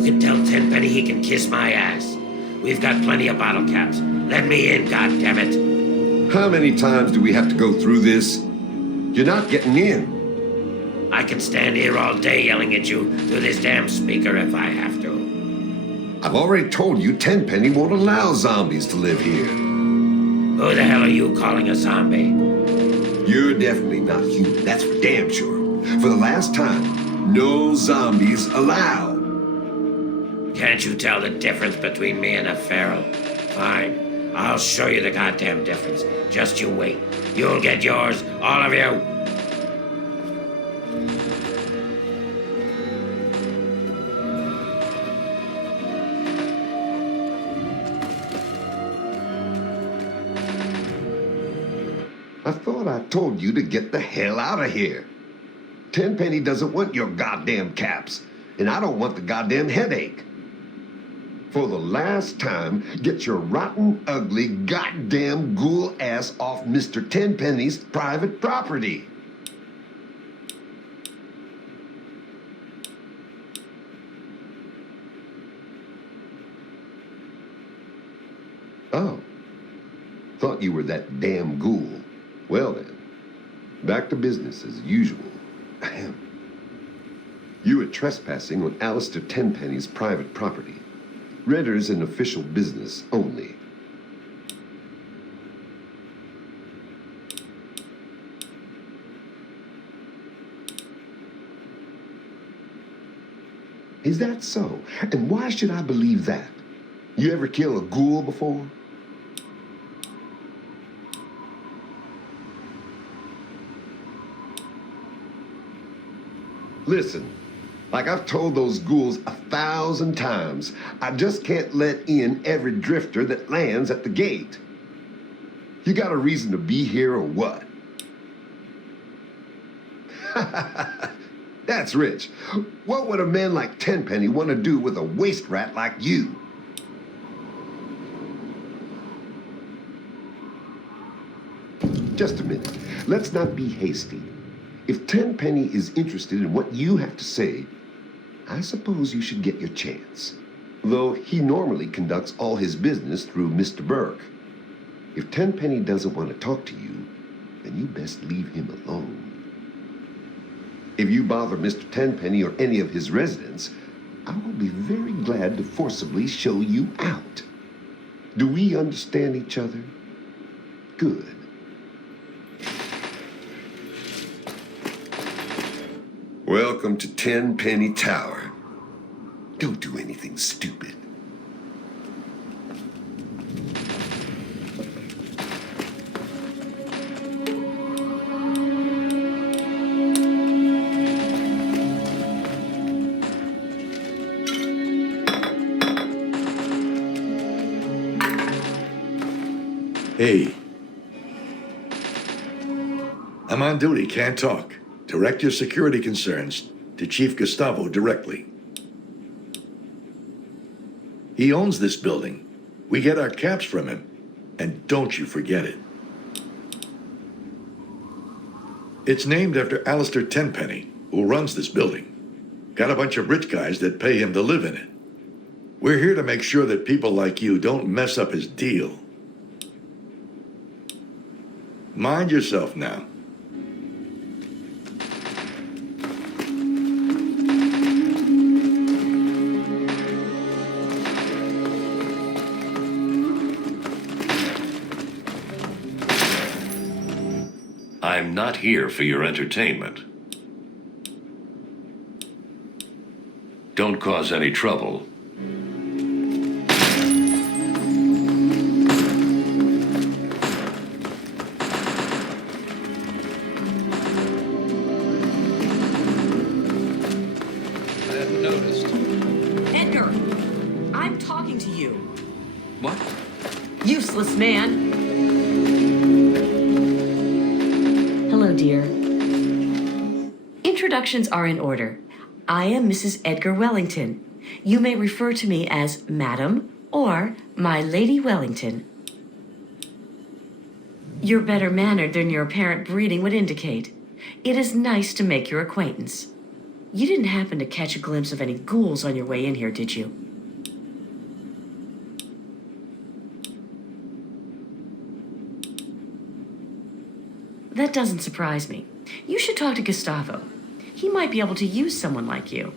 You can tell Tenpenny he can kiss my ass. We've got plenty of bottle caps. Let me in, goddammit. How many times do we have to go through this? You're not getting in. I can stand here all day yelling at you through this damn speaker if I have to. I've already told you Tenpenny won't allow zombies to live here. Who the hell are you calling a zombie? You're definitely not human, that's for damn sure. For the last time, no zombies allowed. Can't you tell the difference between me and a feral? Fine, I'll show you the goddamn difference. Just you wait. You'll get yours, all of you. I thought I told you to get the hell out of here. Tenpenny doesn't want your goddamn caps, and I don't want the goddamn headache. For the last time, get your rotten, ugly, goddamn ghoul ass off Mr. Tenpenny's private property. Oh, thought you were that damn ghoul. Well then, back to business as usual. Ahem. You are trespassing on Alistair Tenpenny's private property. Renters and official business only. Is that so? And why should I believe that? You ever kill a ghoul before? Listen, like I've told those ghouls 1,000 times, I just can't let in every drifter that lands at the gate. You got a reason to be here or what? That's rich. What would a man like Tenpenny want to do with a waste rat like you? Just a minute. Let's not be hasty. If Tenpenny is interested in what you have to say, I suppose you should get your chance. Though he normally conducts all his business through Mr. Burke. If Tenpenny doesn't want to talk to you, then you best leave him alone. If you bother Mr. Tenpenny or any of his residents, I will be very glad to forcibly show you out. Do we understand each other? Good. Welcome to Tenpenny Tower. Don't do anything stupid. Hey. I'm on duty, can't talk. Direct your security concerns to Chief Gustavo directly. He owns this building. We get our caps from him. And don't you forget it. It's named after Alistair Tenpenny, who runs this building. Got a bunch of rich guys that pay him to live in it. We're here to make sure that people like you don't mess up his deal. Mind yourself now. I'm not here for your entertainment. Don't cause any trouble. I hadn't noticed. Edgar, I'm talking to you. What? Useless man. Hello, dear. Introductions are in order. I am Mrs. Edgar Wellington. You may refer to me as Madam or my Lady Wellington. You're better mannered than your apparent breeding would indicate. It is nice to make your acquaintance. You didn't happen to catch a glimpse of any ghouls on your way in here, did you? That doesn't surprise me. You should talk to Gustavo. He might be able to use someone like you.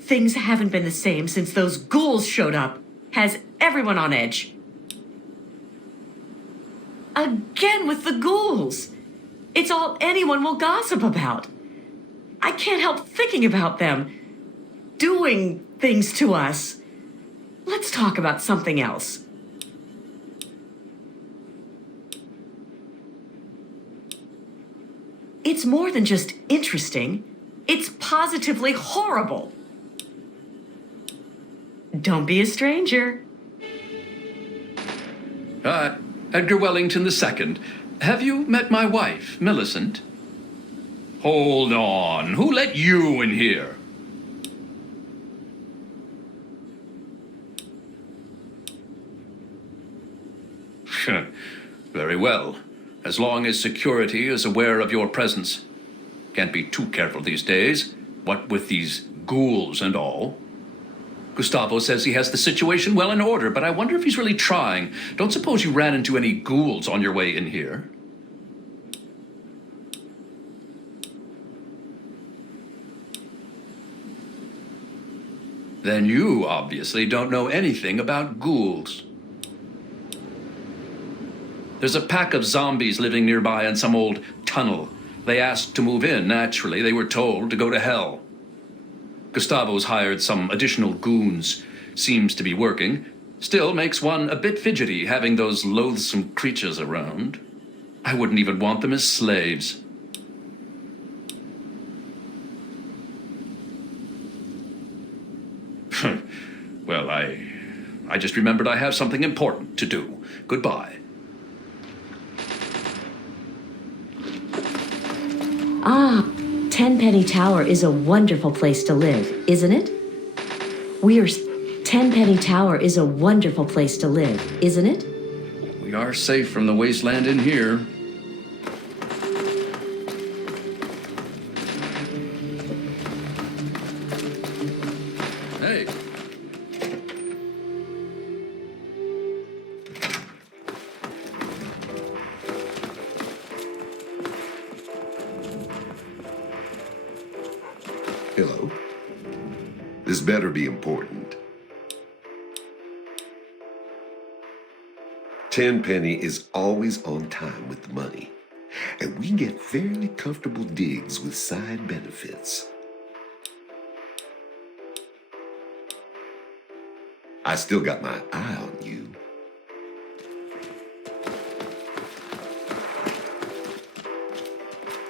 Things haven't been the same since those ghouls showed up. Has everyone on edge. Again with the ghouls. It's all anyone will gossip about. I can't help thinking about them doing things to us. Let's talk about something else. It's more than just interesting. It's positively horrible. Don't be a stranger. Edgar Wellington II. Have you met my wife, Millicent? Hold on. Who let you in here? Very well. As long as security is aware of your presence. Can't be too careful these days. What with these ghouls and all. Gustavo says he has the situation well in order, but I wonder if he's really trying. Don't suppose you ran into any ghouls on your way in here? Then you obviously don't know anything about ghouls. There's a pack of zombies living nearby in some old tunnel. They asked to move in. Naturally, they were told to go to hell. Gustavo's hired some additional goons. Seems to be working. Still makes one a bit fidgety having those loathsome creatures around. I wouldn't even want them as slaves. Well, I just remembered I have something important to do. Goodbye. Ah, Tenpenny Tower is a wonderful place to live, isn't it? Tenpenny Tower is a wonderful place to live, isn't it? We are safe from the wasteland in here. Hey. Hello. This better be important. Tenpenny is always on time with the money, and we get fairly comfortable digs with side benefits. I still got my eye on you.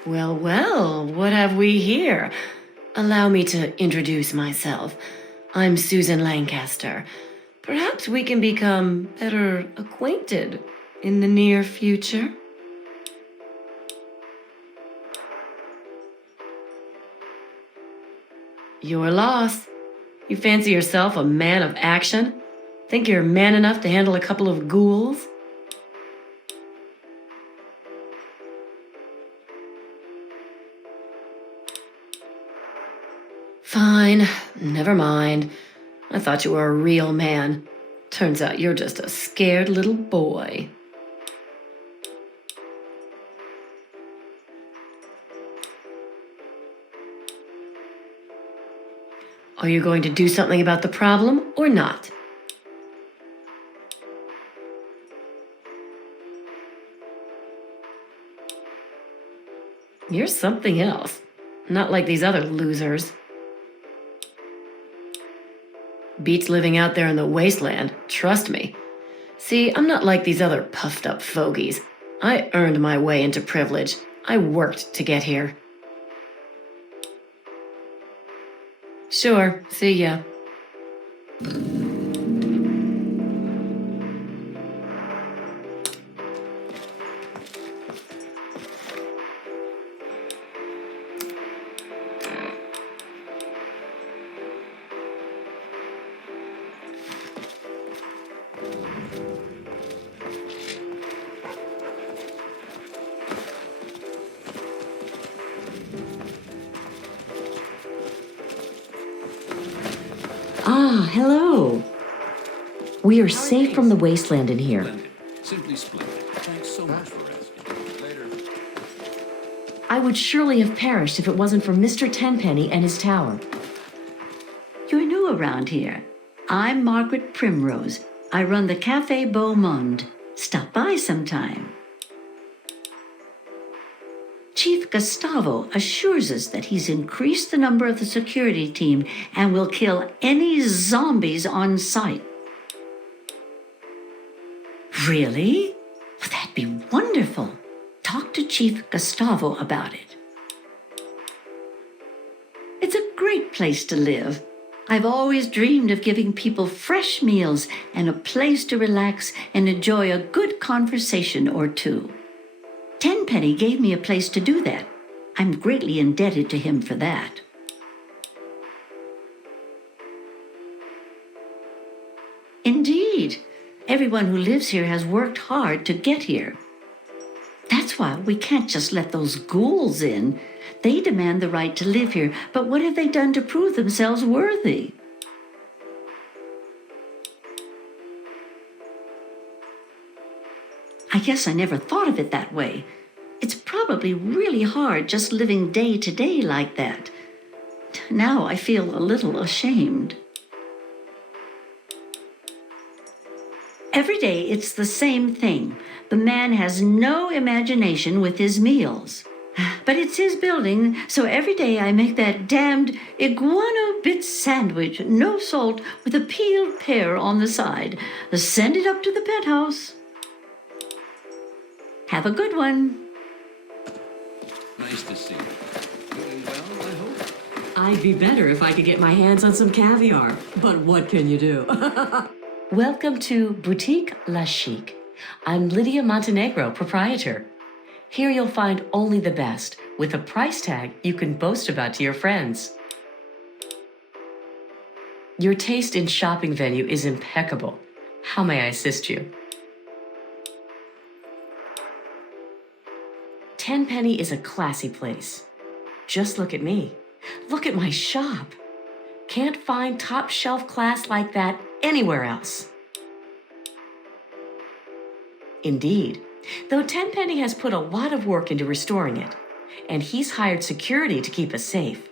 Well, well, what have we here? Allow me to introduce myself. I'm Susan Lancaster. Perhaps we can become better acquainted in the near future. Your loss. You fancy yourself a man of action? Think you're man enough to handle a couple of ghouls? Fine, never mind. I thought you were a real man. Turns out you're just a scared little boy. Are you going to do something about the problem or not? You're something else. Not like these other losers. Beats living out there in the wasteland, trust me. See, I'm not like these other puffed up fogies. I earned my way into privilege. I worked to get here. Sure, see ya. Hello. We are safe from the wasteland in here. Splendid. Simply splendid. Thanks so much for asking. Later. I would surely have perished if it wasn't for Mr. Tenpenny and his tower. You're new around here. I'm Margaret Primrose. I run the Café Beau Monde. Stop by sometime. Chief Gustavo assures us that he's increased the number of the security team and will kill any zombies on sight. Really? Well, that'd be wonderful. Talk to Chief Gustavo about it. It's a great place to live. I've always dreamed of giving people fresh meals and a place to relax and enjoy a good conversation or two. Tenpenny gave me a place to do that. I'm greatly indebted to him for that. Indeed, everyone who lives here has worked hard to get here. That's why we can't just let those ghouls in. They demand the right to live here, but what have they done to prove themselves worthy? I guess I never thought of it that way. It's probably really hard just living day to day like that. Now I feel a little ashamed. Every day it's the same thing. The man has no imagination with his meals. But it's his building, so every day I make that damned iguana bit sandwich, no salt, with a peeled pear on the side. Send it up to the penthouse. Have a good one. Nice to see you. Doing well, I hope? I'd be better if I could get my hands on some caviar. But what can you do? Welcome to Boutique La Chic. I'm Lydia Montenegro, proprietor. Here you'll find only the best, with a price tag you can boast about to your friends. Your taste in shopping venue is impeccable. How may I assist you? Tenpenny is a classy place. Just look at me. Look at my shop. Can't find top shelf class like that anywhere else. Indeed, though Tenpenny has put a lot of work into restoring it, and he's hired security to keep us safe.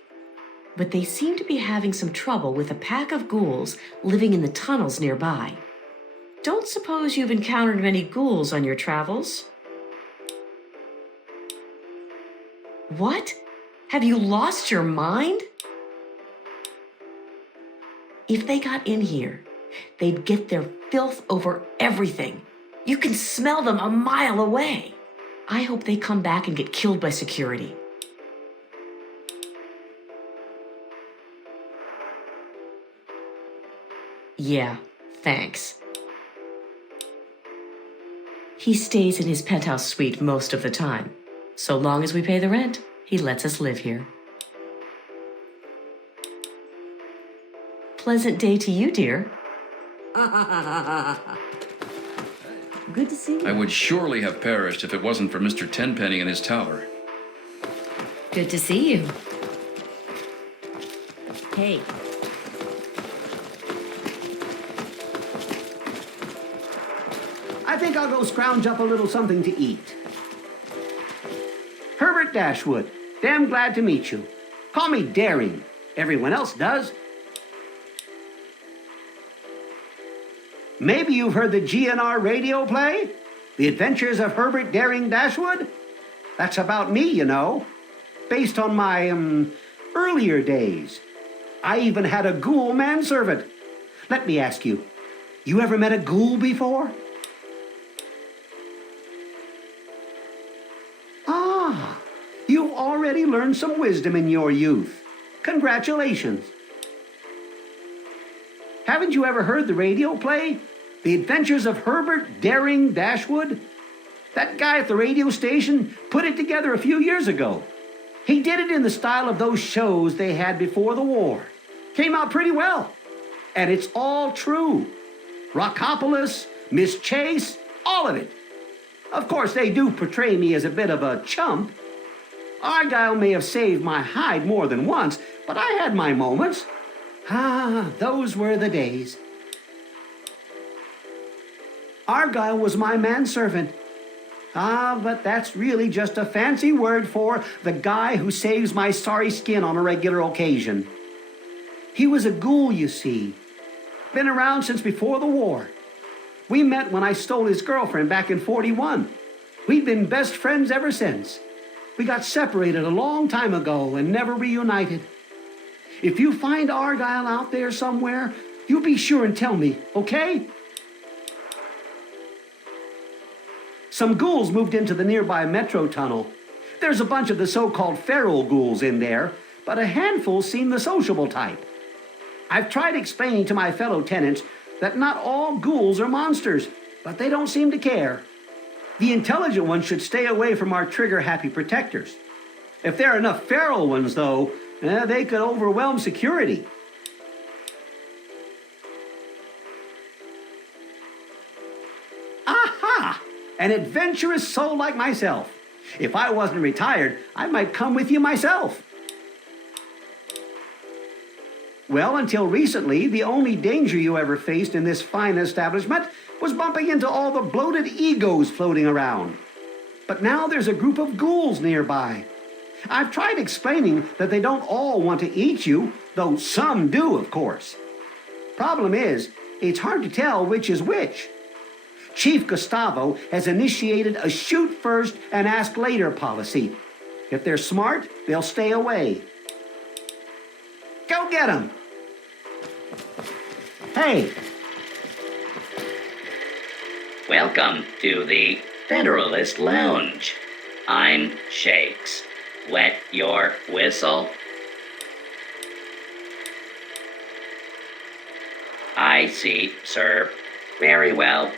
But they seem to be having some trouble with a pack of ghouls living in the tunnels nearby. Don't suppose you've encountered many ghouls on your travels? What? Have you lost your mind? If they got in here, they'd get their filth over everything. You can smell them a mile away. I hope they come back and get killed by security. Yeah, thanks. He stays in his penthouse suite most of the time. So long as we pay the rent, he lets us live here. Pleasant day to you, dear. Good to see you. I would surely have perished if it wasn't for Mr. Tenpenny and his tower. Good to see you. Hey. I think I'll go scrounge up a little something to eat. Herbert Dashwood, damn glad to meet you. Call me Daring. Everyone else does. Maybe you've heard the GNR radio play? The Adventures of Herbert Daring Dashwood? That's about me, you know. Based on my, earlier days. I even had a ghoul manservant. Let me ask you, you ever met a ghoul before? Ah, you've already learned some wisdom in your youth. Congratulations. Haven't you ever heard the radio play? The Adventures of Herbert Daring Dashwood? That guy at the radio station put it together a few years ago. He did it in the style of those shows they had before the war. Came out pretty well. And it's all true. Rockopolis, Miss Chase, all of it. Of course, they do portray me as a bit of a chump. Argyle may have saved my hide more than once, but I had my moments. Ah, those were the days. Argyle was my manservant. Ah, but that's really just a fancy word for the guy who saves my sorry skin on a regular occasion. He was a ghoul, you see. Been around since before the war. We met when I stole his girlfriend back in '41. We've been best friends ever since. We got separated a long time ago and never reunited. If you find Argyle out there somewhere, you be sure and tell me, okay? Some ghouls moved into the nearby metro tunnel. There's a bunch of the so-called feral ghouls in there, but a handful seem the sociable type. I've tried explaining to my fellow tenants that not all ghouls are monsters, but they don't seem to care. The intelligent ones should stay away from our trigger-happy protectors. If there are enough feral ones, though, they could overwhelm security. Aha! An adventurous soul like myself. If I wasn't retired, I might come with you myself. Well, until recently, the only danger you ever faced in this fine establishment was bumping into all the bloated egos floating around. But now there's a group of ghouls nearby. I've tried explaining that they don't all want to eat you, though some do, of course. Problem is, it's hard to tell which is which. Chief Gustavo has initiated a shoot first and ask later policy. If they're smart, they'll stay away. Go get 'em! Hey! Welcome to the Federalist Lounge. I'm Shakes. Wet your whistle. I see, sir. Very well.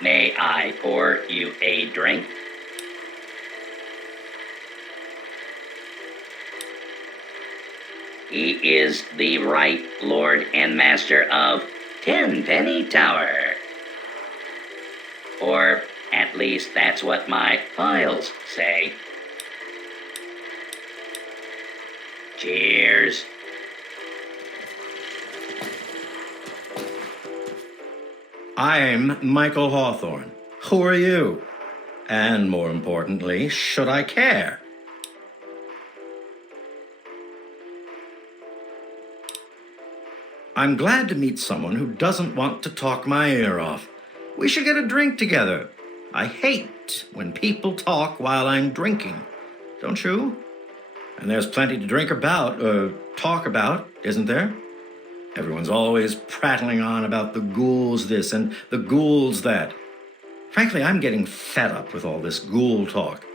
May I pour you a drink? He is the right Lord and Master of Tenpenny Tower. Or at least that's what my files say. Cheers. I'm Michael Hawthorne. Who are you? And more importantly, should I care? I'm glad to meet someone who doesn't want to talk my ear off. We should get a drink together. I hate when people talk while I'm drinking. Don't you? And there's plenty to drink about, talk about, isn't there? Everyone's always prattling on about the ghouls this and the ghouls that. Frankly, I'm getting fed up with all this ghoul talk.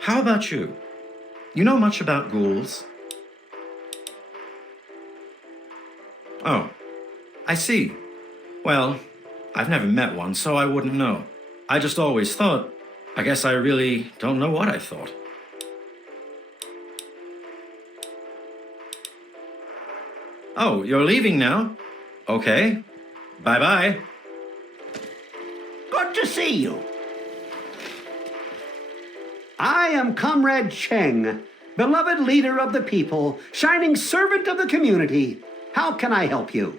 How about you? You know much about ghouls? Oh, I see. Well, I've never met one, so I wouldn't know. I just always thought, I guess I really don't know what I thought. Oh, you're leaving now? Okay. Bye-bye. Good to see you. I am Comrade Cheng, beloved leader of the people, shining servant of the community. How can I help you?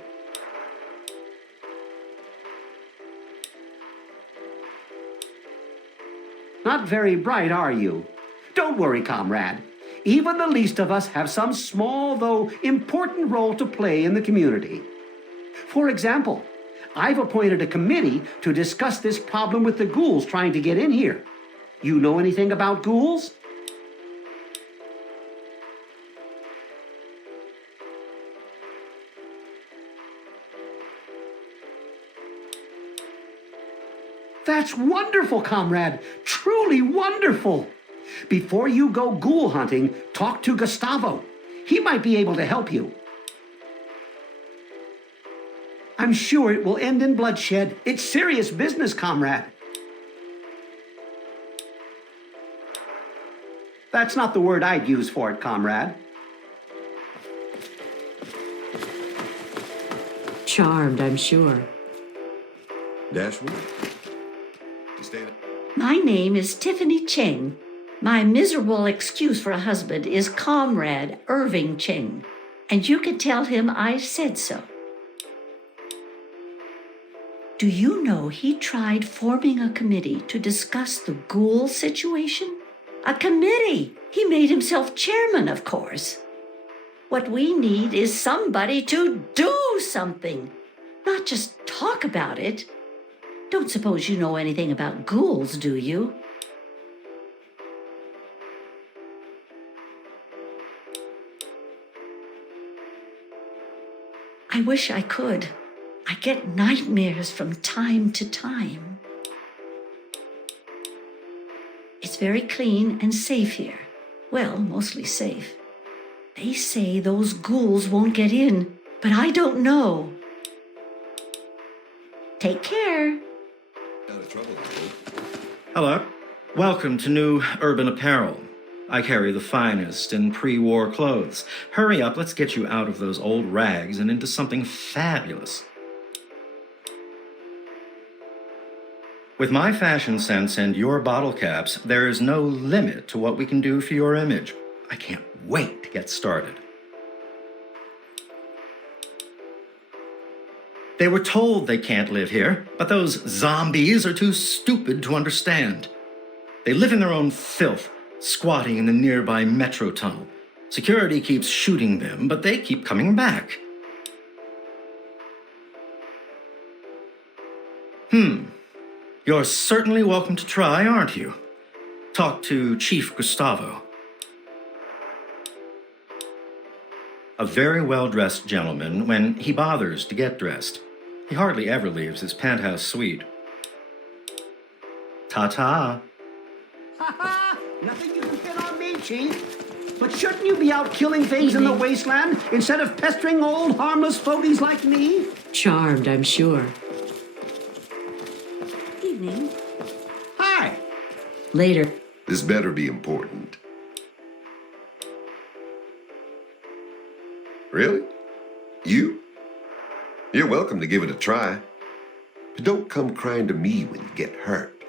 Not very bright, are you? Don't worry, comrade. Even the least of us have some small, though important role to play in the community. For example, I've appointed a committee to discuss this problem with the ghouls trying to get in here. You know anything about ghouls? That's wonderful, comrade. Truly wonderful. Before you go ghoul hunting, talk to Gustavo. He might be able to help you. I'm sure it will end in bloodshed. It's serious business, comrade. That's not the word I'd use for it, comrade. Charmed, I'm sure. Dashwood? My name is Tiffany Cheng. My miserable excuse for a husband is Comrade Irving Cheng. and you can tell him I said so. Do you know he tried forming a committee to discuss the ghoul situation? A committee! He made himself chairman, of course. What we need is somebody to do something, not just talk about it. Don't suppose you know anything about ghouls, do you? I wish I could. I get nightmares from time to time. It's very clean and safe here. Well, mostly safe. They say those ghouls won't get in, but I don't know. Take care. Hello. Welcome to New Urban Apparel. I carry the finest in pre-war clothes. Hurry up, let's get you out of those old rags and into something fabulous. With my fashion sense and your bottle caps, there is no limit to what we can do for your image. I can't wait to get started. They were told they can't live here, but those zombies are too stupid to understand. They live in their own filth, squatting in the nearby metro tunnel. Security keeps shooting them, but they keep coming back. You're certainly welcome to try, aren't you? Talk to Chief Gustavo. A very well-dressed gentleman when he bothers to get dressed. He hardly ever leaves his penthouse suite. Ta-ta. Ha-ha! Nothing you can pin on me, Chief. But shouldn't you be out killing things in the wasteland instead of pestering old harmless fogies like me? Charmed, I'm sure. Evening. Hi. Later. This better be important. Really? You? You're welcome to give it a try. But don't come crying to me when you get hurt.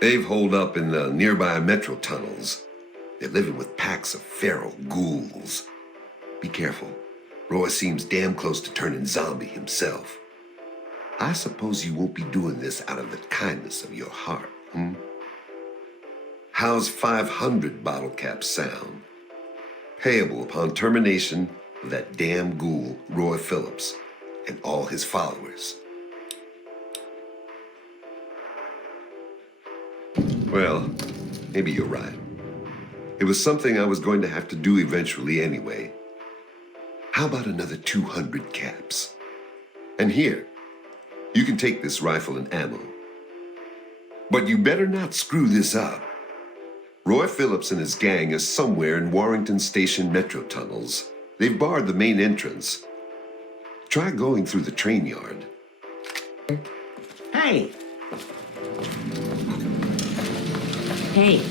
They've holed up in the nearby metro tunnels. They're living with packs of feral ghouls. Be careful. Roy seems damn close to turning zombie himself. I suppose you won't be doing this out of the kindness of your heart, How's 500 bottle caps sound? Payable upon termination of that damn ghoul, Roy Phillips, and all his followers. Well, maybe you're right. It was something I was going to have to do eventually anyway. How about another 200 caps? And here, you can take this rifle and ammo. But you better not screw this up. Roy Phillips and his gang is somewhere in Warrington Station metro tunnels. They've barred the main entrance. Try going through the train yard. Hey. Hey.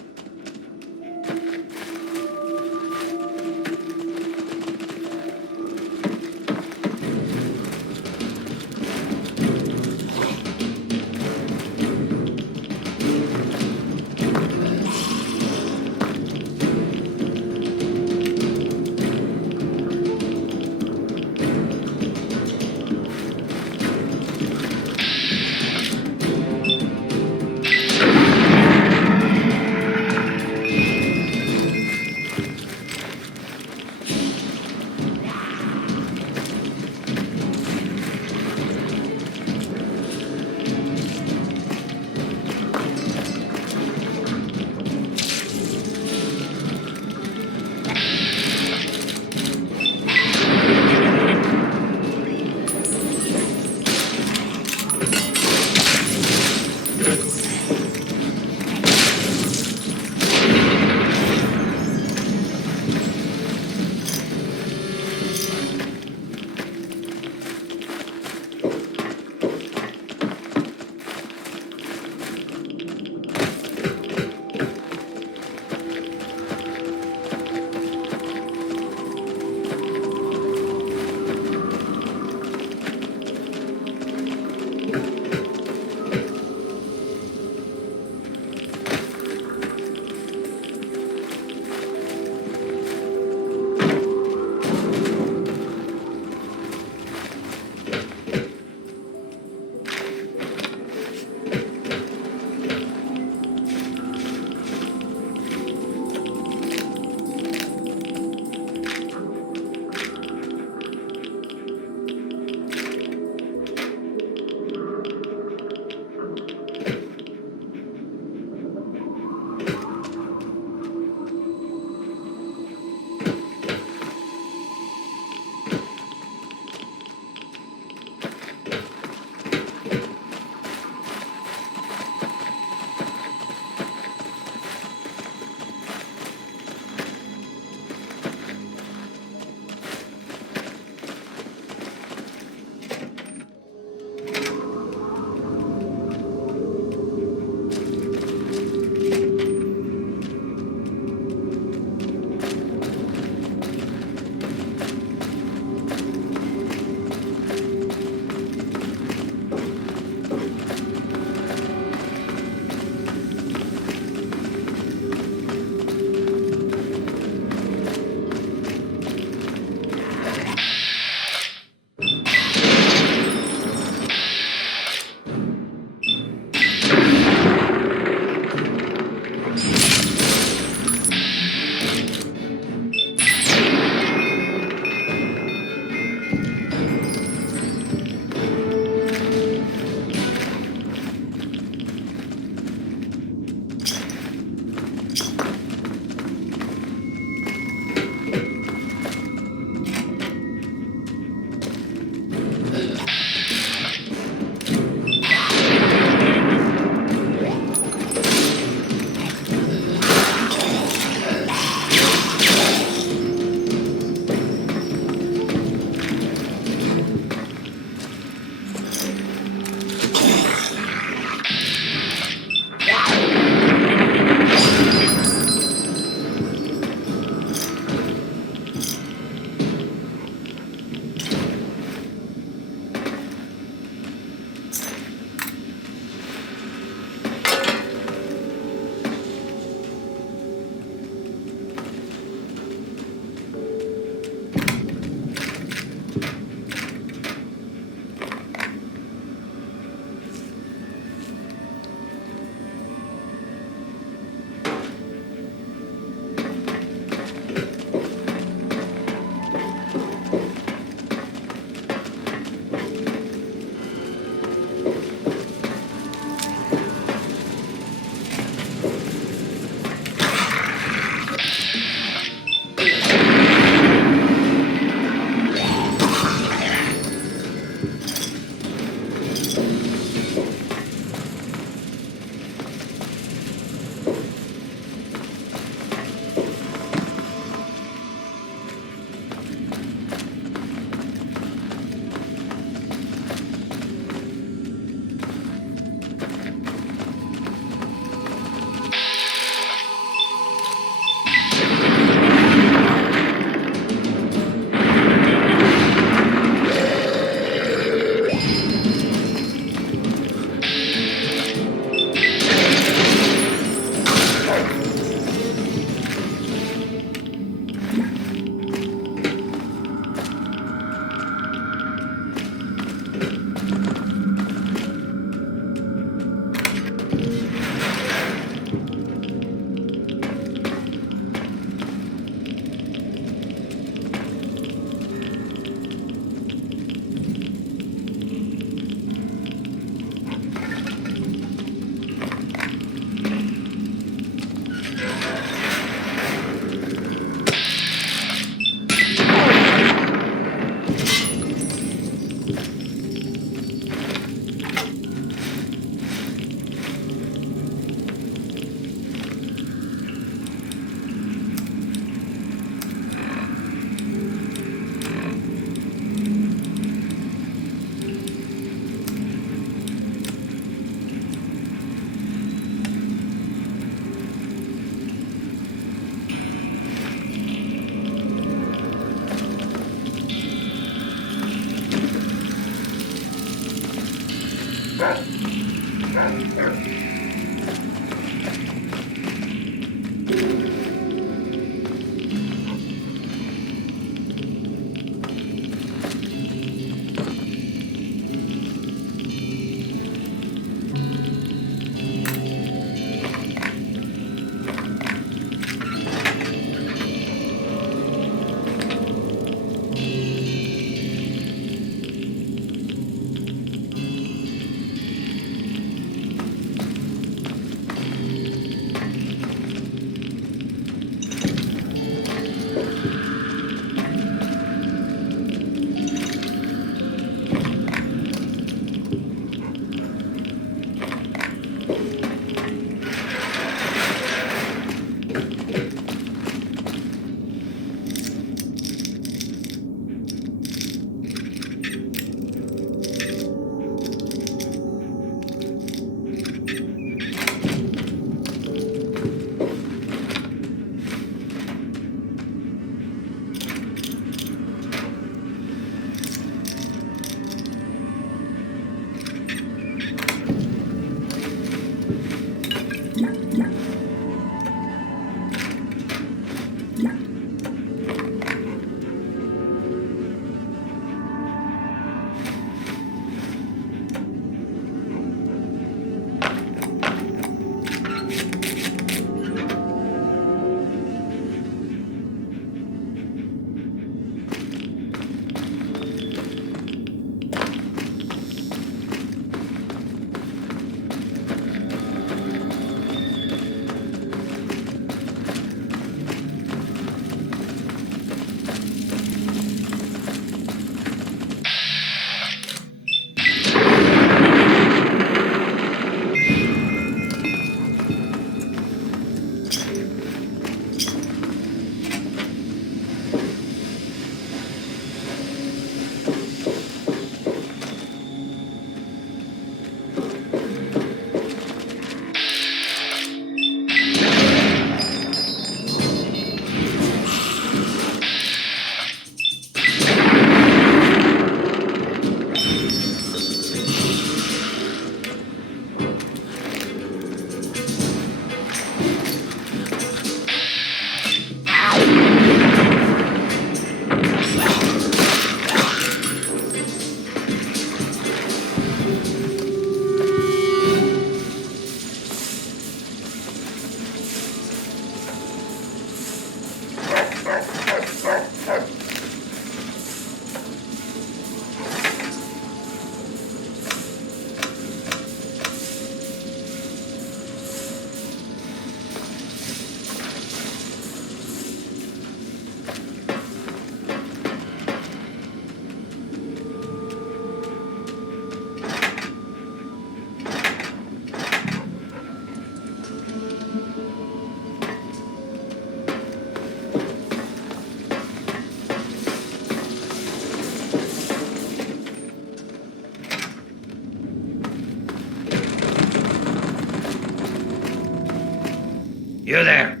You there!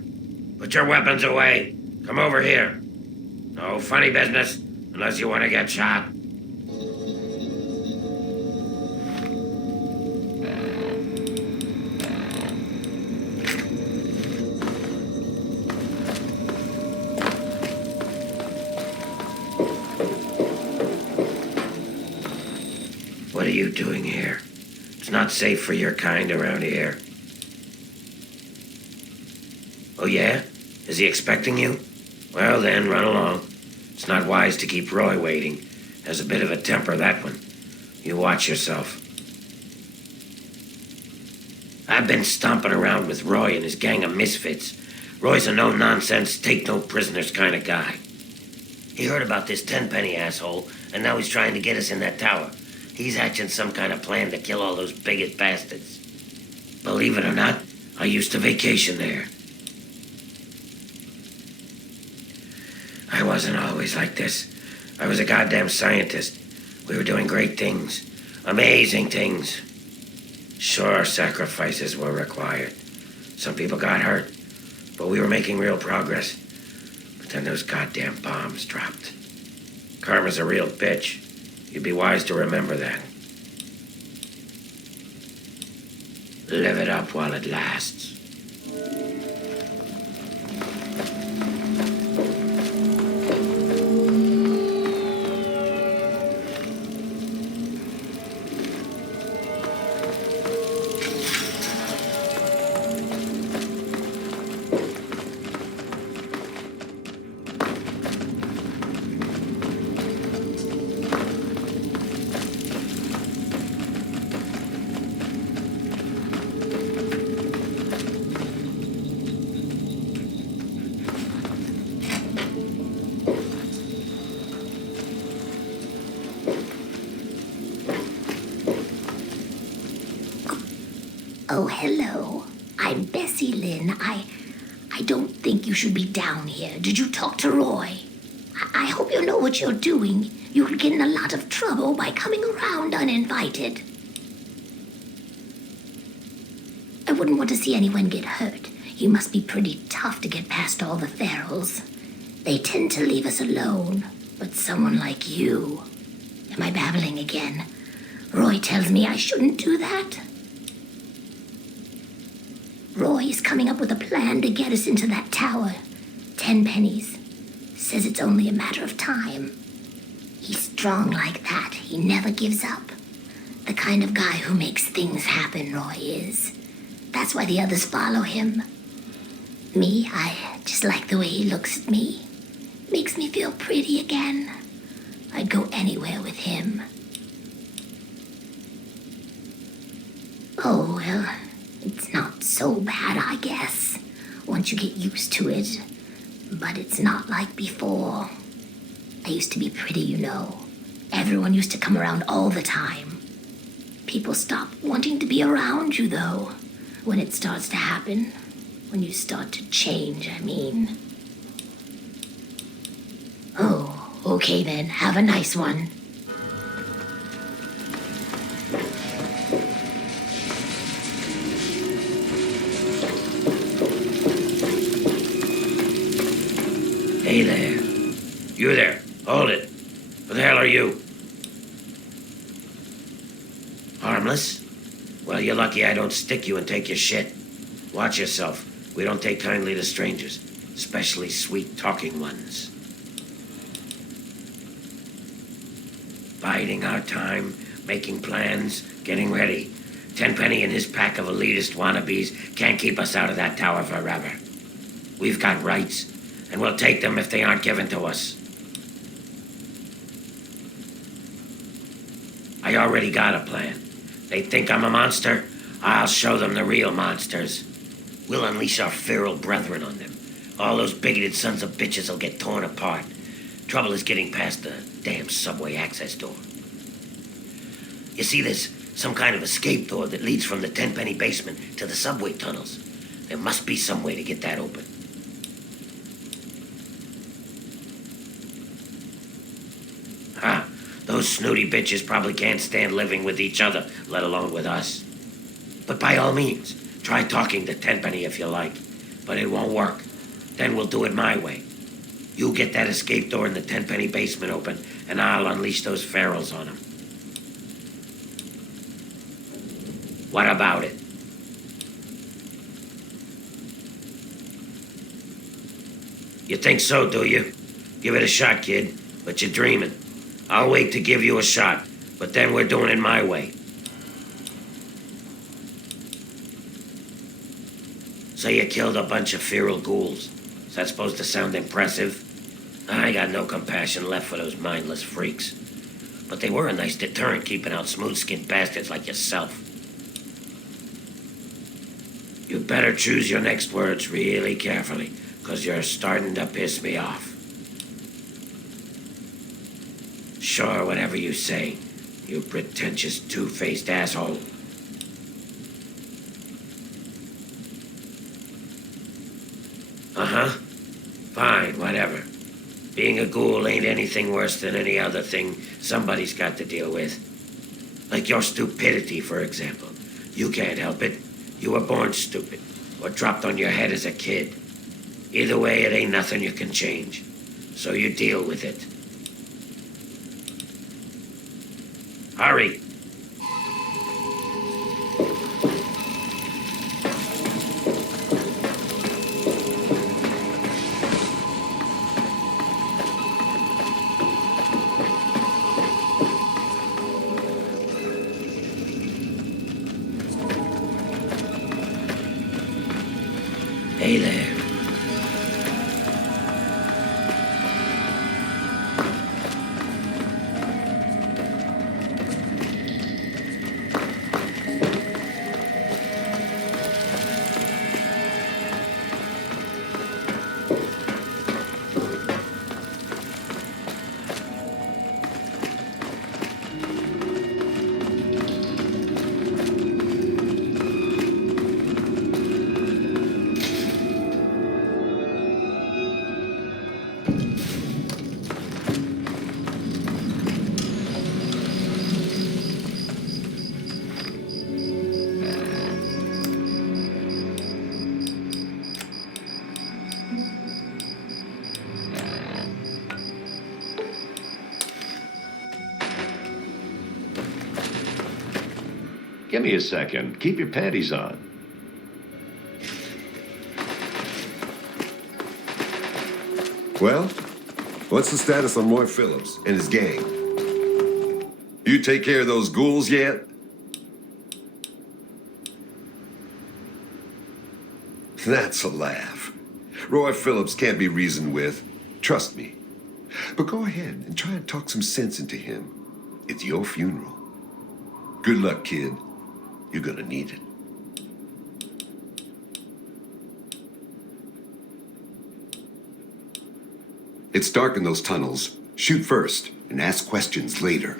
Put your weapons away. Come over here. No funny business, unless you want to get shot. What are you doing here? It's not safe for your kind around here. Oh, yeah? Is he expecting you? Well, then, run along. It's not wise to keep Roy waiting. Has a bit of a temper, that one. You watch yourself. I've been stomping around with Roy and his gang of misfits. Roy's a no-nonsense, take-no-prisoners kind of guy. He heard about this Tenpenny asshole, and now he's trying to get us in that tower. He's hatching some kind of plan to kill all those bigot bastards. Believe it or not, I used to vacation there. I wasn't always like this. I was a goddamn scientist. We were doing great things. Amazing things. Sure, sacrifices were required. Some people got hurt, but we were making real progress. But then those goddamn bombs dropped. Karma's a real bitch. You'd be wise to remember that. Live it up while it lasts. Oh, hello. I'm Bessie Lynn. I don't think you should be down here. Did you talk to Roy? I hope you know what you're doing. You'll get in a lot of trouble by coming around uninvited. I wouldn't want to see anyone get hurt. You must be pretty tough to get past all the ferals. They tend to leave us alone. But someone like you... Am I babbling again? Roy tells me I shouldn't do that. Roy is coming up with a plan to get us into that tower. Tenpenny's. Says it's only a matter of time. He's strong like that. He never gives up. The kind of guy who makes things happen, Roy is. That's why the others follow him. Me, I just like the way he looks at me. Makes me feel pretty again. I'd go anywhere with him. Oh, well... It's not so bad, I guess, once you get used to it. But it's not like before. I used to be pretty, you know. Everyone used to come around all the time. People stop wanting to be around you, though, when it starts to happen. When you start to change, I mean. Oh, okay then. Have a nice one. Hey there. You there. Hold it. Who the hell are you? Harmless? Well, you're lucky I don't stick you and take your shit. Watch yourself. We don't take kindly to strangers, especially sweet-talking ones. Biding our time, making plans, getting ready. Tenpenny and his pack of elitist wannabes can't keep us out of that tower forever. We've got rights, and we'll take them if they aren't given to us. I already got a plan. They think I'm a monster? I'll show them the real monsters. We'll unleash our feral brethren on them. All those bigoted sons of bitches will get torn apart. Trouble is getting past the damn subway access door. You see, there's some kind of escape door that leads from the Tenpenny basement to the subway tunnels. There must be some way to get that open. Those snooty bitches probably can't stand living with each other, let alone with us. But by all means, try talking to Tenpenny if you like. But it won't work. Then we'll do it my way. You get that escape door in the Tenpenny basement open, and I'll unleash those ferals on them. What about it? You think so, do you? Give it a shot, kid. But you're dreaming. I'll wait to give you a shot, but then we're doing it my way. So you killed a bunch of feral ghouls. Is that supposed to sound impressive? I got no compassion left for those mindless freaks. But they were a nice deterrent keeping out smooth-skinned bastards like yourself. You better choose your next words really carefully, because you're starting to piss me off. Sure, whatever you say, you pretentious two-faced asshole. Uh-huh. Fine, whatever. Being a ghoul ain't anything worse than any other thing somebody's got to deal with. Like your stupidity, for example. You can't help it. You were born stupid, or dropped on your head as a kid. Either way, it ain't nothing you can change. So you deal with it. Hurry. Hey there. Give me a second. Keep your panties on. Well, what's the status on Roy Phillips and his gang? You take care of those ghouls yet? That's a laugh. Roy Phillips can't be reasoned with. Trust me. But go ahead and try and talk some sense into him. It's your funeral. Good luck, kid. You're gonna need it. It's dark in those tunnels. Shoot first and ask questions later.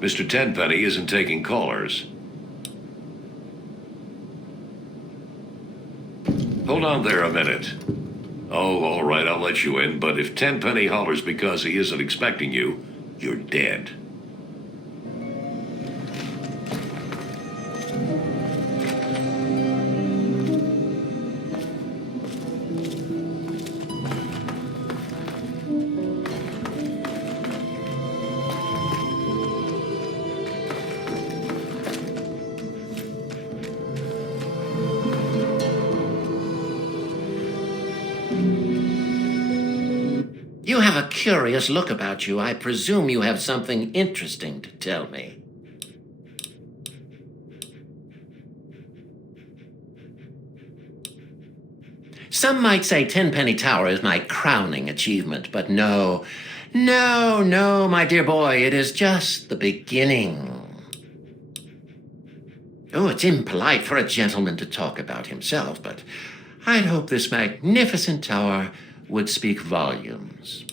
Mr. Tenpenny isn't taking callers. Hold on there a minute. Oh, all right, I'll let you in, but if Tenpenny hollers because he isn't expecting you, you're dead. You have a curious look about you. I presume you have something interesting to tell me. Some might say Tenpenny Tower is my crowning achievement, but no, my dear boy, it is just the beginning. Oh, it's impolite for a gentleman to talk about himself, but I'd hope this magnificent tower would speak volumes.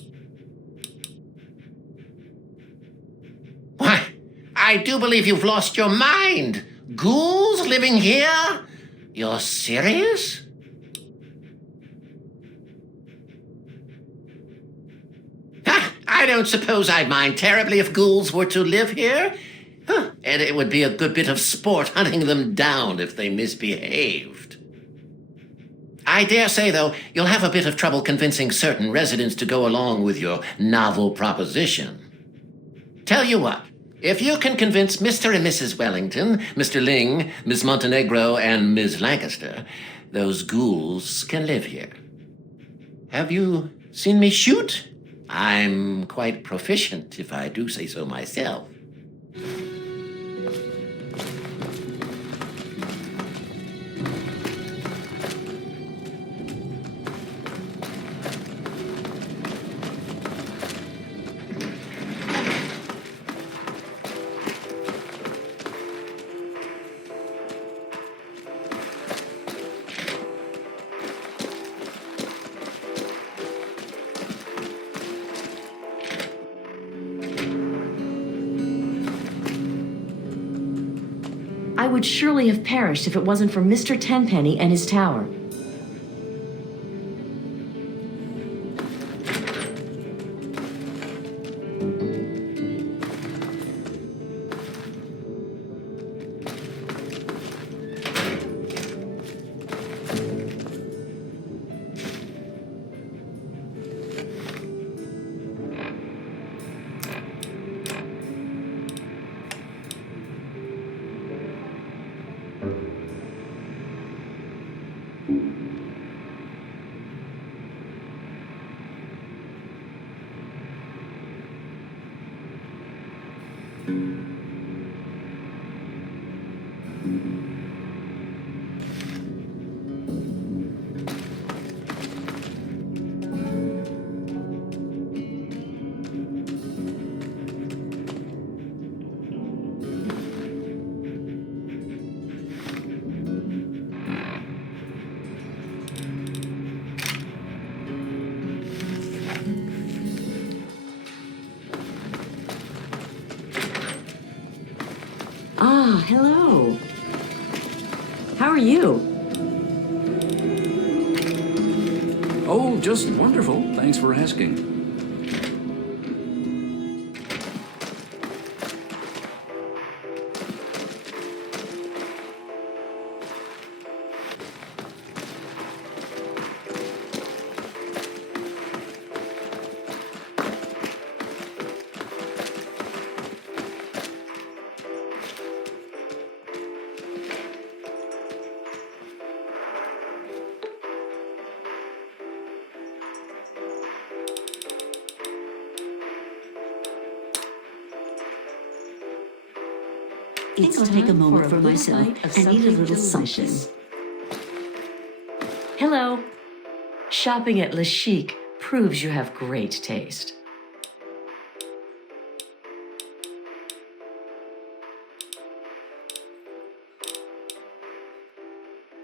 Why, I do believe you've lost your mind. Ghouls living here? You're serious? I don't suppose I'd mind terribly if ghouls were to live here. And it would be a good bit of sport hunting them down if they misbehaved. I dare say, though, you'll have a bit of trouble convincing certain residents to go along with your novel proposition. Tell you what, if you can convince Mr. and Mrs. Wellington, Mr. Ling, Miss Montenegro, and Ms. Lancaster, those ghouls can live here. Have you seen me shoot? I'm quite proficient, if I do say so myself. I would surely have perished if it wasn't for Mr. Tenpenny and his tower. Ah, hello. How are you? Oh, just wonderful. Thanks for asking. It's I'll take a moment for myself. I need a little something. Hello. Shopping at Le Chic proves you have great taste.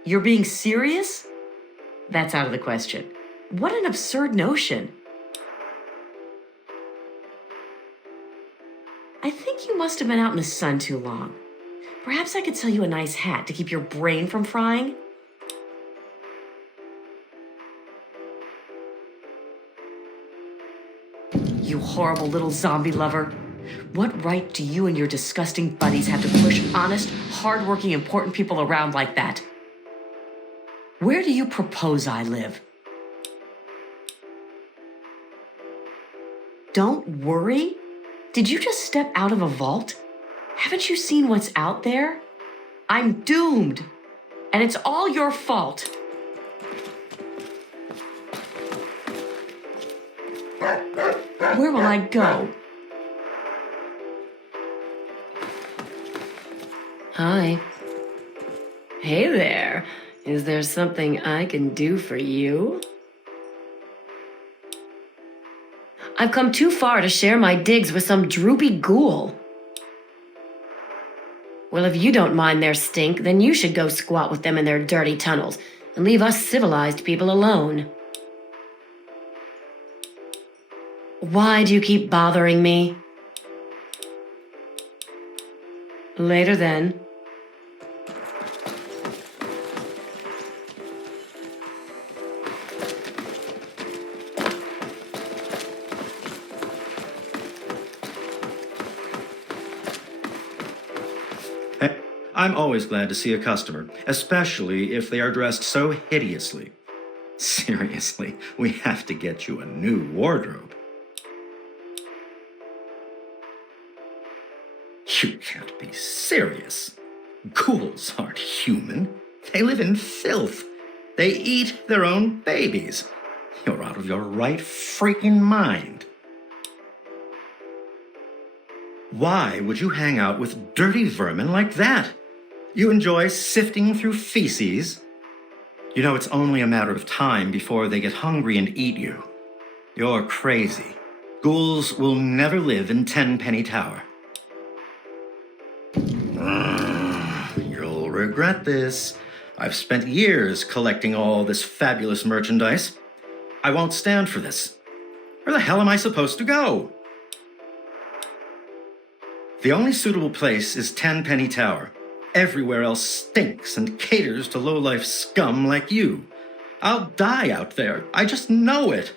You're being serious? That's out of the question. What an absurd notion. I think you must have been out in the sun too long. Perhaps I could sell you a nice hat to keep your brain from frying? You horrible little zombie lover. What right do you and your disgusting buddies have to push honest, hardworking, important people around like that? Where do you propose I live? Don't worry. Did you just step out of a vault? Haven't you seen what's out there? I'm doomed, and it's all your fault. Where will I go? Hi. Hey there. Is there something I can do for you? I've come too far to share my digs with some droopy ghoul. Well, if you don't mind their stink, then you should go squat with them in their dirty tunnels and leave us civilized people alone. Why do you keep bothering me? Later then. I'm always glad to see a customer, especially if they are dressed so hideously. Seriously, we have to get you a new wardrobe. You can't be serious. Ghouls aren't human. They live in filth. They eat their own babies. You're out of your right freaking mind. Why would you hang out with dirty vermin like that? You enjoy sifting through feces? You know it's only a matter of time before they get hungry and eat you. You're crazy. Ghouls will never live in Tenpenny Tower. You'll regret this. I've spent years collecting all this fabulous merchandise. I won't stand for this. Where the hell am I supposed to go? The only suitable place is Tenpenny Tower. Everywhere else stinks and caters to low-life scum like you. I'll die out there. I just know it.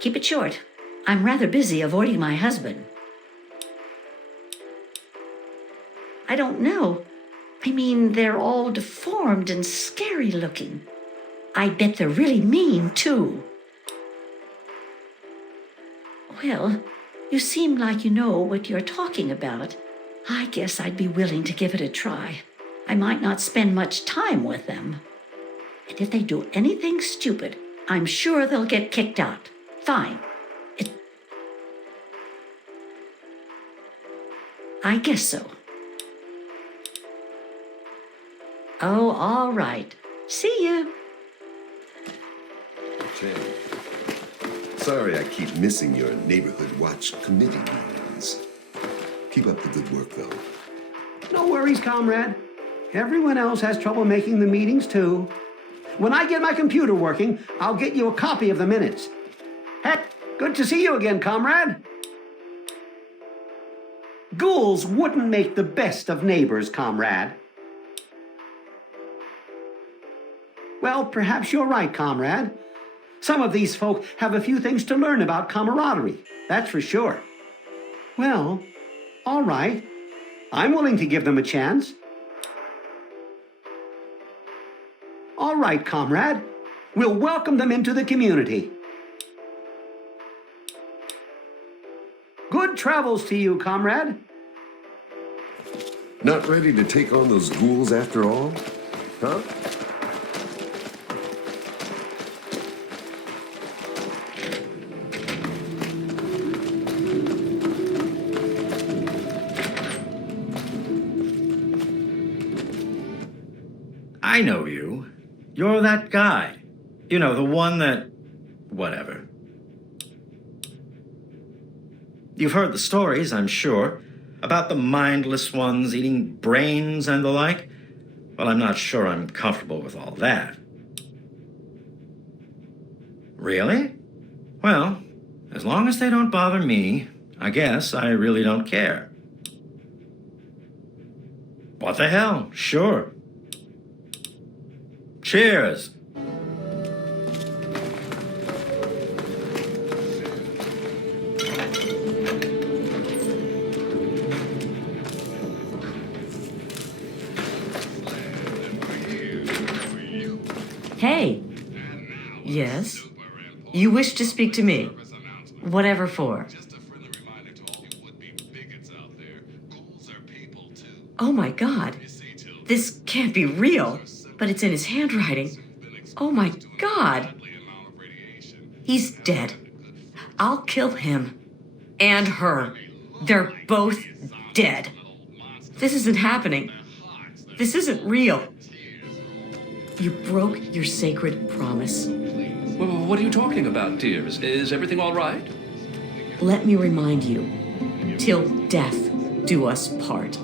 Keep it short. I'm rather busy avoiding my husband. I don't know. I mean, they're all deformed and scary looking. I bet they're really mean, too. Well, you seem like you know what you're talking about. I guess I'd be willing to give it a try. I might not spend much time with them. And if they do anything stupid, I'm sure they'll get kicked out. Fine. I guess so. Oh, all right. See you. Chen, sorry I keep missing your neighborhood watch committee meetings. Keep up the good work, though. No worries, comrade. Everyone else has trouble making the meetings, too. When I get my computer working, I'll get you a copy of the minutes. Heck, good to see you again, comrade. Ghouls wouldn't make the best of neighbors, comrade. Well, perhaps you're right, comrade. Some of these folk have a few things to learn about camaraderie, that's for sure. Well, all right. I'm willing to give them a chance. All right, comrade. We'll welcome them into the community. Good travels to you, comrade. Not ready to take on those ghouls after all? Huh? I know you. You're that guy. You know, the one that... whatever. You've heard the stories, I'm sure, about the mindless ones eating brains and the like. Well, I'm not sure I'm comfortable with all that. Really? Well, as long as they don't bother me, I guess I really don't care. What the hell? Sure. Cheers. Hey. Yes? You wish to speak to me? Whatever for? Oh my God. This can't be real, but it's in his handwriting. Oh my God. He's dead. I'll kill him. And her. They're both dead. This isn't happening. This isn't real. You broke your sacred promise. Well, what are you talking about, dear? Is everything all right? Let me remind you, till death do us part.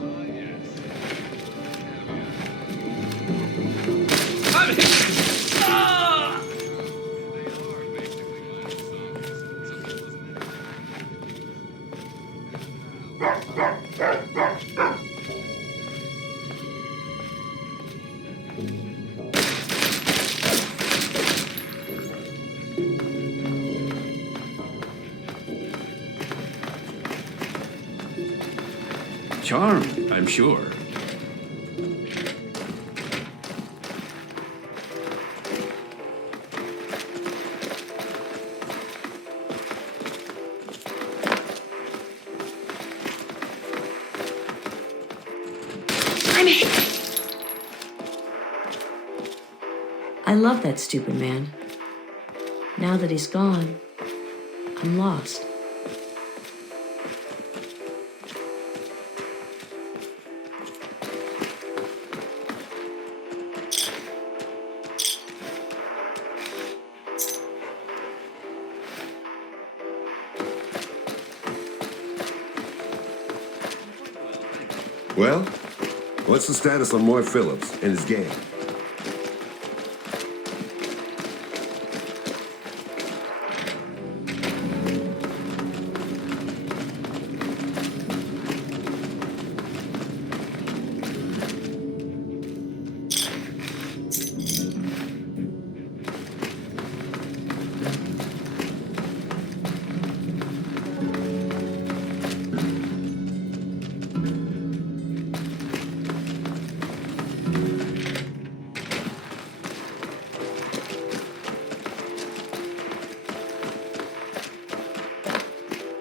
Charmed, I'm sure. I love that stupid man. Now that he's gone, I'm lost. Well, what's the status on Moy Phillips and his gang?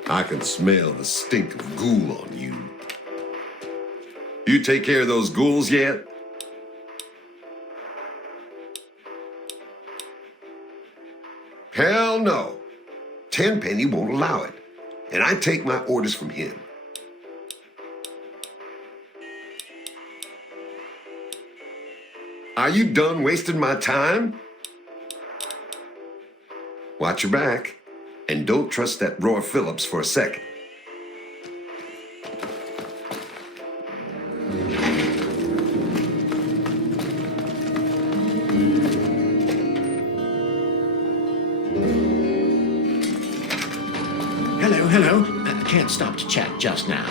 I can smell the stink of ghoul on you. You take care of those ghouls yet? no. Tenpenny won't allow it, and I take my orders from him. Are you done wasting my time? Watch your back, and don't trust that Roy Phillips for a second. Hello. I can't stop to chat just now.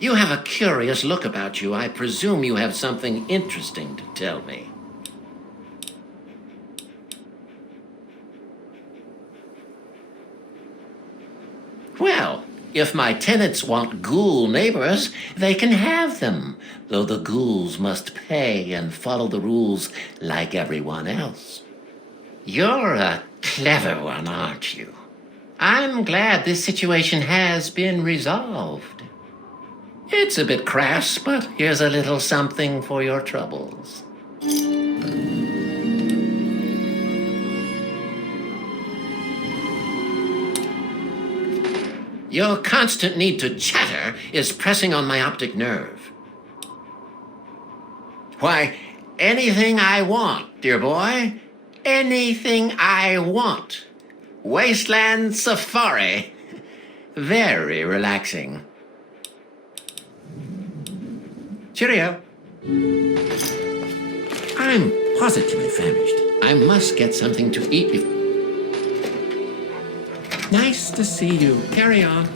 You have a curious look about you. I presume you have something interesting to tell me. Well, if my tenants want ghoul neighbors, they can have them, though the ghouls must pay and follow the rules like everyone else. You're a clever one, aren't you? I'm glad this situation has been resolved. It's a bit crass, but here's a little something for your troubles. Your constant need to chatter is pressing on my optic nerve. Why, anything I want, dear boy. Anything I want. Wasteland Safari. Very relaxing. Cheerio. I'm positively famished. I must get something to eat. Nice to see you. Carry on.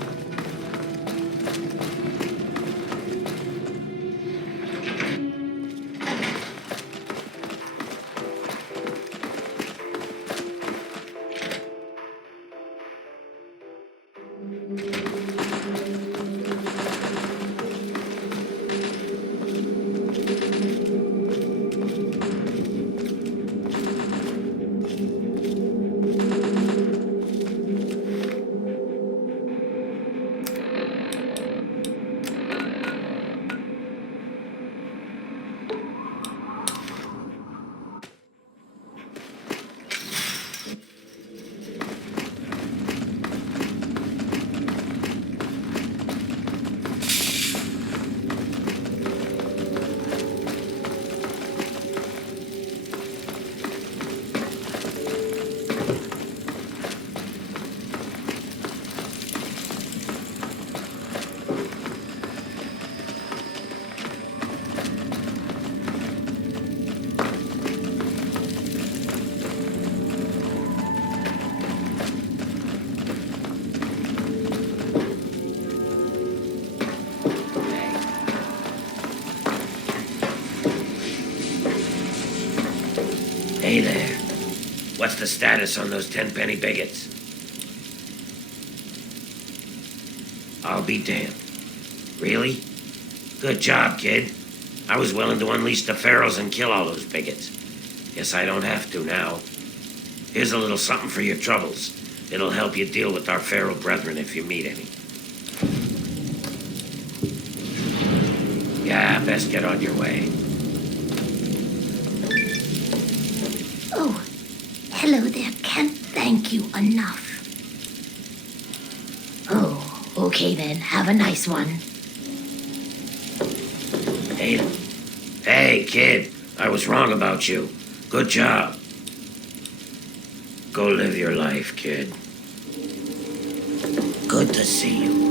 Hey there. What's the status on those tenpenny bigots? I'll be damned. Really? Good job, kid. I was willing to unleash the pharaohs and kill all those bigots. Guess I don't have to now. Here's a little something for your troubles. It'll help you deal with our pharaoh brethren if you meet any. Yeah, best get on your way. Oh, hello there. Can't thank you enough. Oh, okay then. Have a nice one. Hey, kid. I was wrong about you. Good job. Go live your life, kid. Good to see you.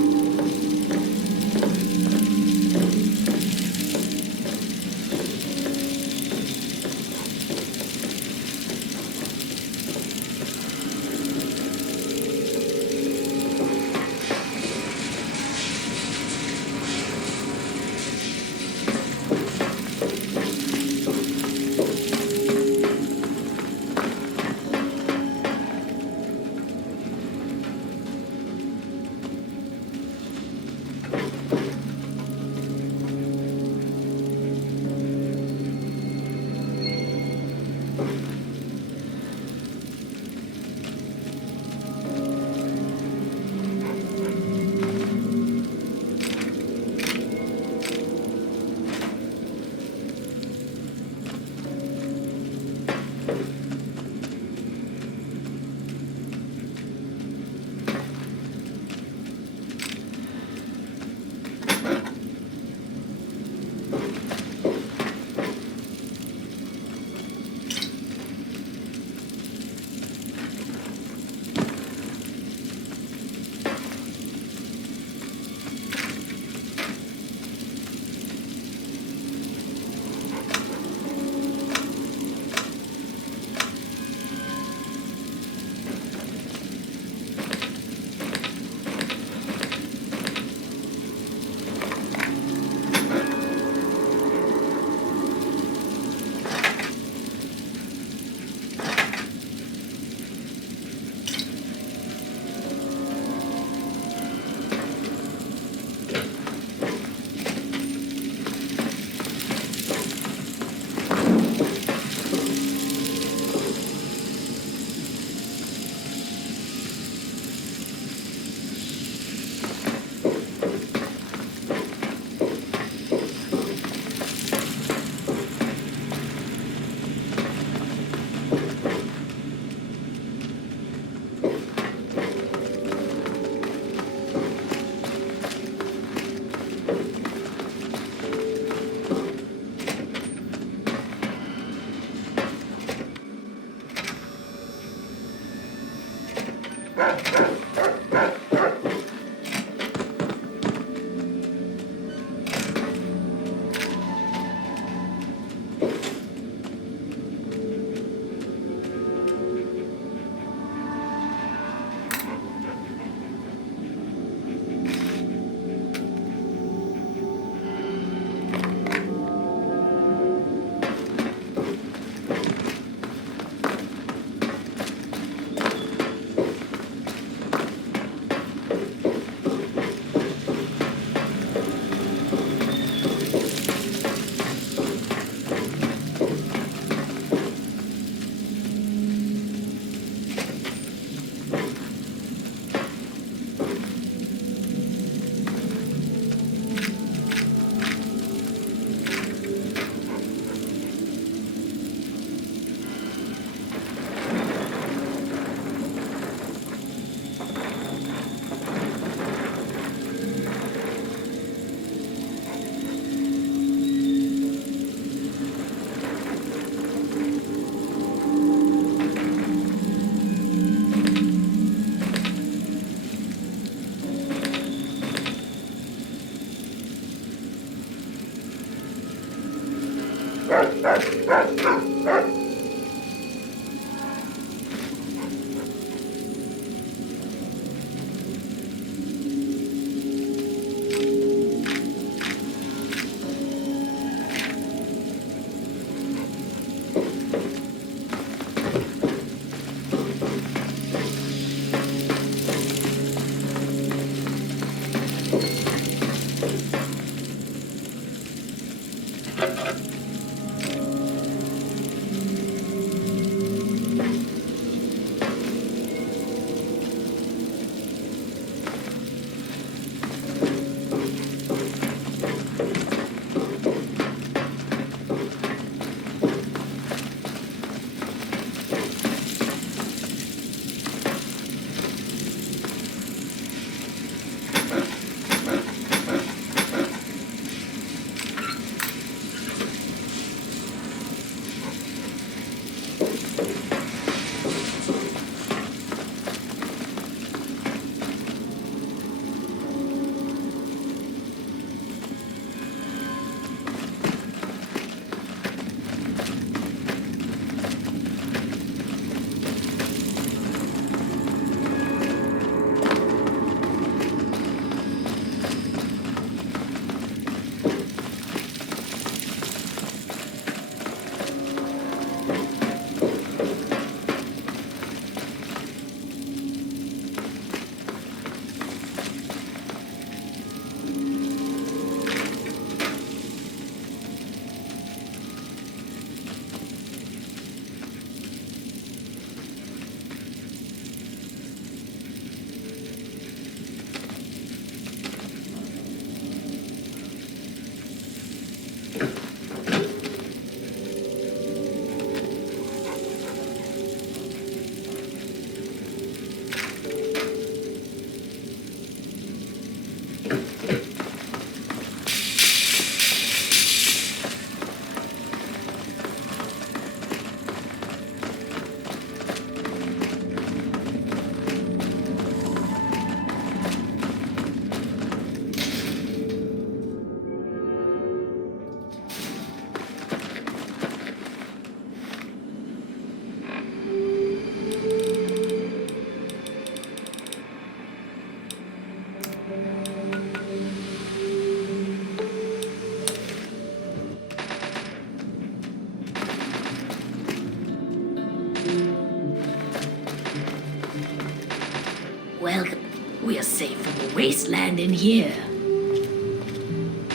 We are safe from the wasteland in here.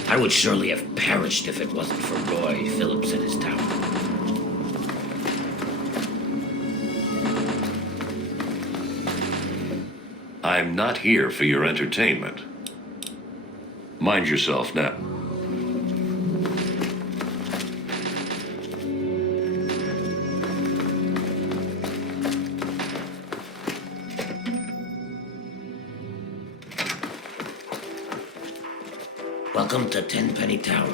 I would surely have perished if it wasn't for Roy Phillips and his tower. I'm not here for your entertainment. Mind yourself now. Welcome to Tenpenny Tower.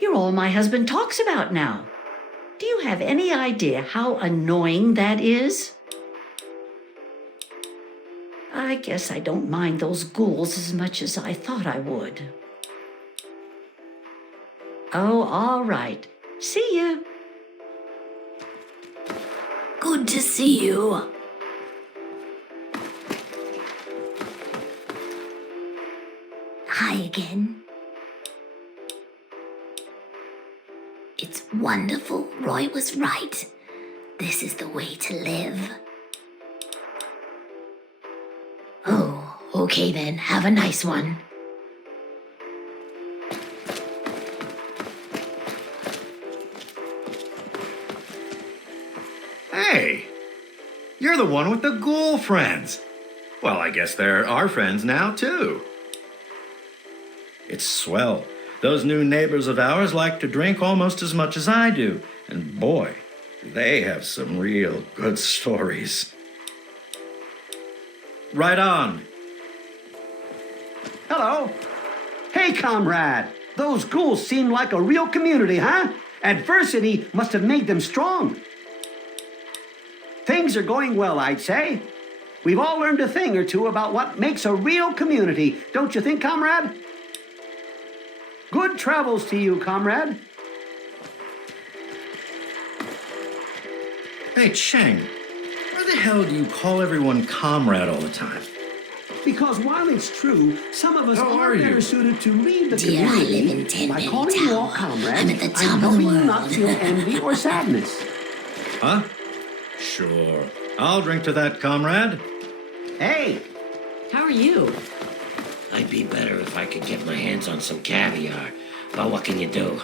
You're all my husband talks about now. Do you have any idea how annoying that is? I guess I don't mind those ghouls as much as I thought I would. Oh, all right. See you. Good to see you. Hi again. It's wonderful. Roy was right. This is the way to live. Oh, okay then. Have a nice one. Hey, you're the one with the ghoul friends. Well, I guess they're our friends now, too. It's swell. Those new neighbors of ours like to drink almost as much as I do. And boy, they have some real good stories. Right on. Hello. Hey, comrade. Those ghouls seem like a real community, huh? Adversity must have made them strong. Things are going well, I'd say. We've all learned a thing or two about what makes a real community, don't you think, comrade? Good travels to you, comrade. Hey, Cheng, why the hell do you call everyone comrade all the time? Because while it's true, some of us How are are you? better suited to lead the Dear, I community. live in Tenpenny By calling you all Tower. comrades, I'm at the top I'm of the helping you world. not feel envy or sadness. Huh? Sure. I'll drink to that, comrade. Hey, How are you? I'd be better if I could get my hands on some caviar. But what can you do?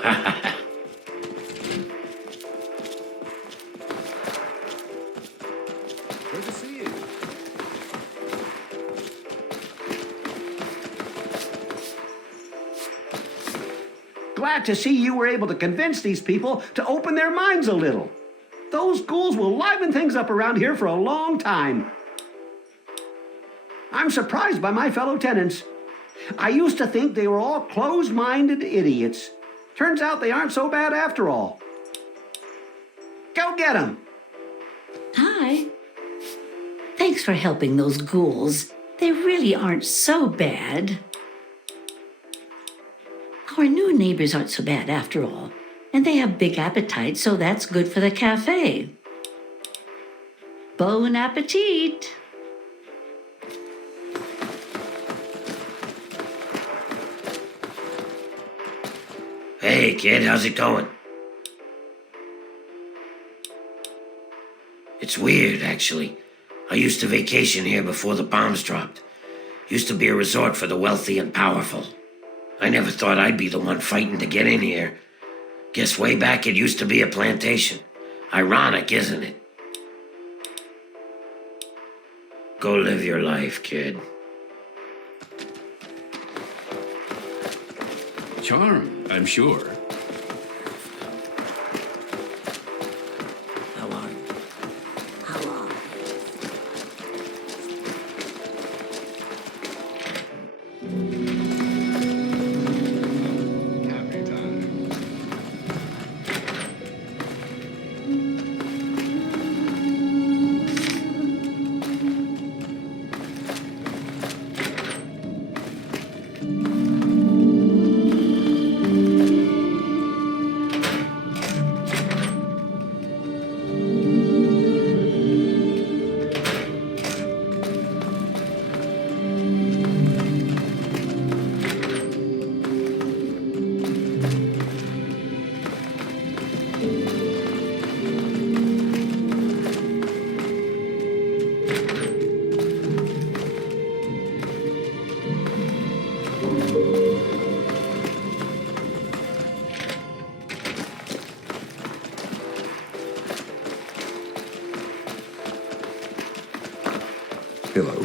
good to see you. Glad to see you were able to convince these people to open their minds a little. Those ghouls will liven things up around here for a long time. I'm surprised by my fellow tenants. I used to think they were all closed-minded idiots. Turns out they aren't so bad after all. Go get them! Hi. Thanks for helping those ghouls. They really aren't so bad. Our new neighbors aren't so bad after all. And they have big appetites, so that's good for the cafe. Bon appetit! Hey, kid, how's it going? It's weird, actually. I used to vacation here before the bombs dropped. Used to be a resort for the wealthy and powerful. I never thought I'd be the one fighting to get in here. Guess way back it used to be a plantation. Ironic, isn't it? Go live your life, kid. Charm, I'm sure. How are you? How are you? Hello.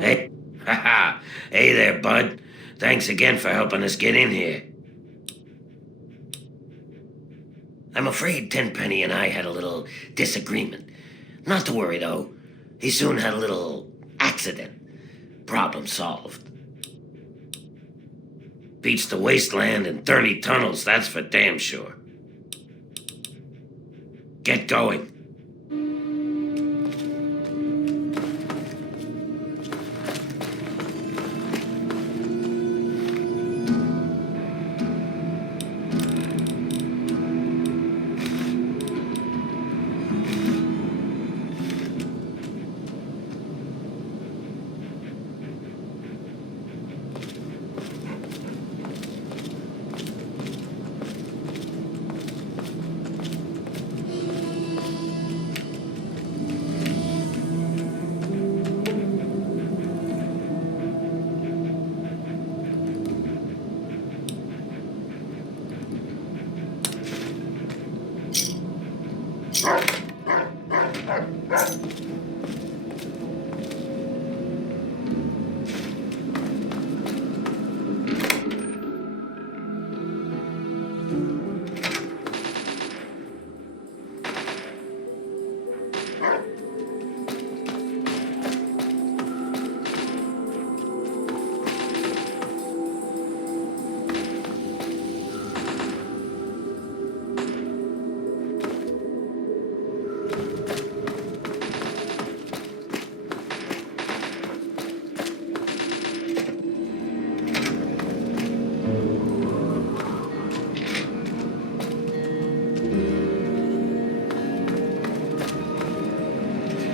Hey, haha. Hey there, bud. Thanks again for helping us get in here. I'm afraid Tenpenny and I had a little disagreement. Not to worry, though. He soon had a little accident. Problem solved. Beats the wasteland and 30 tunnels, that's for damn sure. Get going.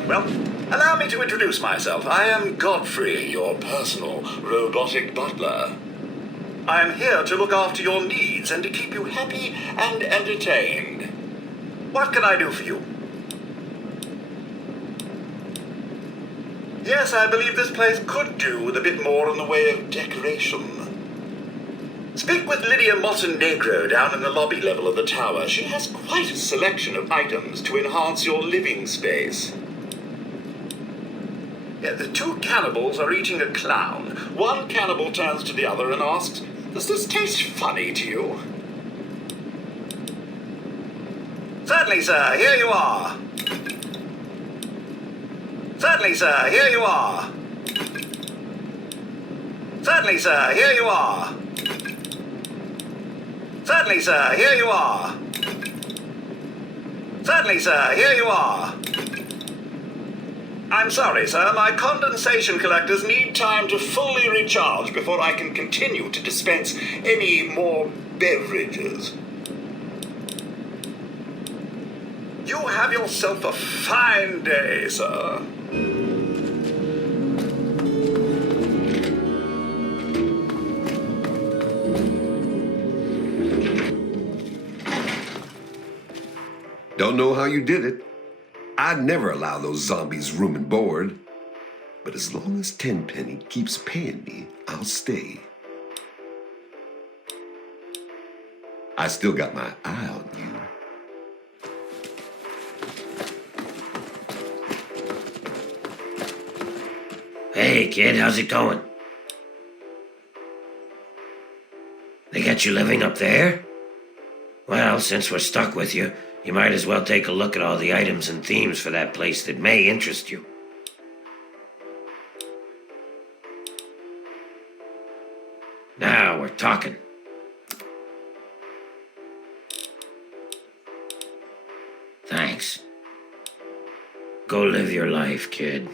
Well, allow me to introduce myself. I am Godfrey, your personal robotic butler. I am here to look after your needs and to keep you happy and entertained. What can I do for you? Yes, I believe this place could do with a bit more in the way of decoration. Speak with Lydia Montenegro down in the lobby level of the tower. She has quite a selection of items to enhance your living space. Yeah, the two cannibals are eating a clown. One cannibal turns to the other and asks, "Does this taste funny to you?" "Certainly, sir. Here you are." "Certainly, sir. Here you are." "Certainly, sir. Here you are." "Certainly, sir. Here you are." "Certainly, sir. Here you are." "I'm sorry, sir. My condensation collectors need time to fully recharge before I can continue to dispense any more beverages." "You have yourself a fine day, sir." Don't know how you did it. I'd never allow those zombies room and board. But as long as Tenpenny keeps paying me, I'll stay. I still got my eye on you. Hey, kid, how's it going? They got you living up there? Well, since we're stuck with you, you might as well take a look at all the items and themes for that place that may interest you. Now we're talking. Thanks. Go live your life, kid.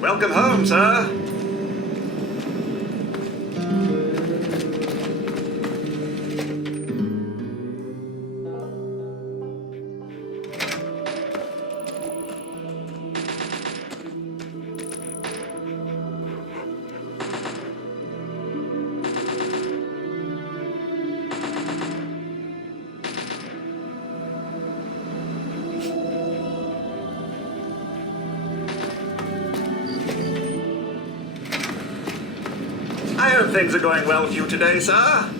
Welcome home, sir. I hope things are going well with you today, sir.